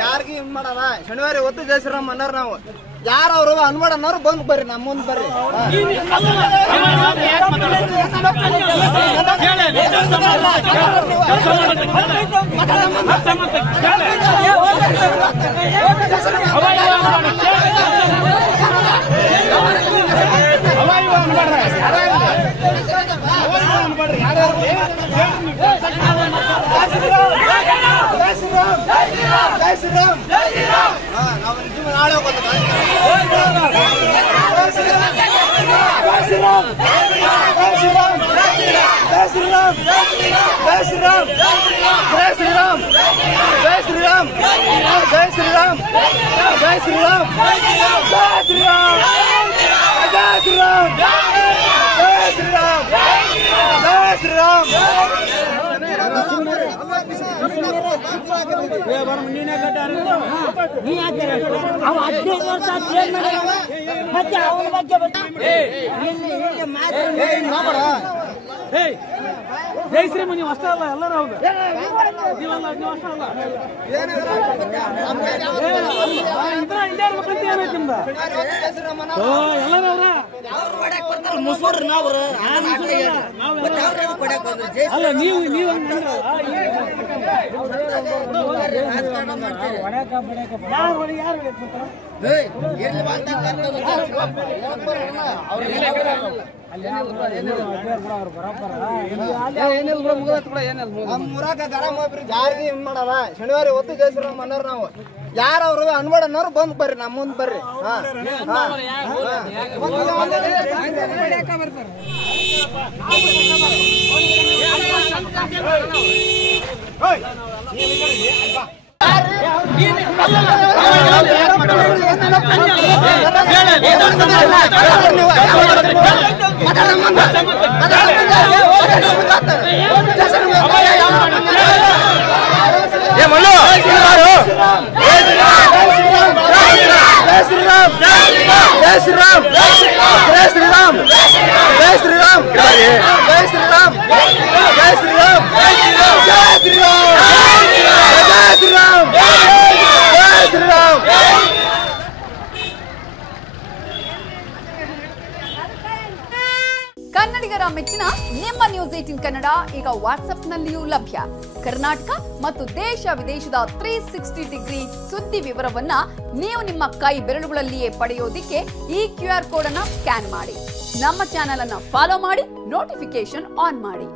ಯಾರಿಗೆ ಇನ್ ಮಾಡಲ್ಲ ಶನಿವಾರ ಹೊತ್ತು ಜಯಶ್ರೀರಾಮ್ ಅನ್ನೋರು ನಾವು ಯಾರವ್ರು ಅನ್ಮಾಡನ್ನೋರು ಬಂದ್ ಬರ್ರಿ ನಮ್ಮ ಮುಂದ್ ಬರ್ರಿ ನಾಳೆ ಜಯಶ್ರೀ ನೀವು ಅಷ್ಟೇ ಅಲ್ಲ ಎಲ್ಲರೂ ಹೌದು ನೀವಲ್ಲ ನೀವು ಅಷ್ಟೇ ಅಲ್ಲ ಇಲ್ಲೇ ಇರ್ಬೇಕಂತ ಏನೈತಿ ನಿಮ್ದು ಎಲ್ಲರವ್ರ ಅಲ್ಲ ನೀವು ಯಾರಿಗೆ ಇನ್ ಮಾಡಲ್ಲ ಶನಿವಾರ ಹೊತ್ತು ಜಯಶ್ರೀರಾಮ್ ಅನ್ನೋರು ನಾವು ಯಾರವ್ರು ಅನ್ಮಾಡನ್ನೋರು ಬಂದ್ ಬರ್ರಿ ನಮ್ಮ ಮುಂದ್ ಬರ್ರಿ ಕನ್ನಡಿಗರ ಮೆಚ್ಚಿನ ನಿಮ್ಮ ನ್ಯೂಸ್ 18 ಕನ್ನಡ ಈಗ ವಾಟ್ಸ್ಆಪ್ನಲ್ಲಿಯೂ ಲಭ್ಯ. ಕರ್ನಾಟಕ ಮತ್ತು ದೇಶ ವಿದೇಶದ 360 ಡಿಗ್ರಿ ಸುದ್ದಿ ವಿವರವನ್ನ ನೀವು ನಿಮ್ಮ ಕೈ ಬೆರಳುಗಳಲ್ಲಿಯೇ ಪಡೆಯೋದಿಕ್ಕೆ ಈ QR ಕೋಡ್ ಅನ್ನು ಸ್ಕ್ಯಾನ್ ಮಾಡಿ. ನಮ್ಮ ಚಾನೆಲ್ ಅನ್ನು ಫಾಲೋ ಮಾಡಿ, ನೋಟಿಫಿಕೇಶನ್ ಆನ್ ಮಾಡಿ.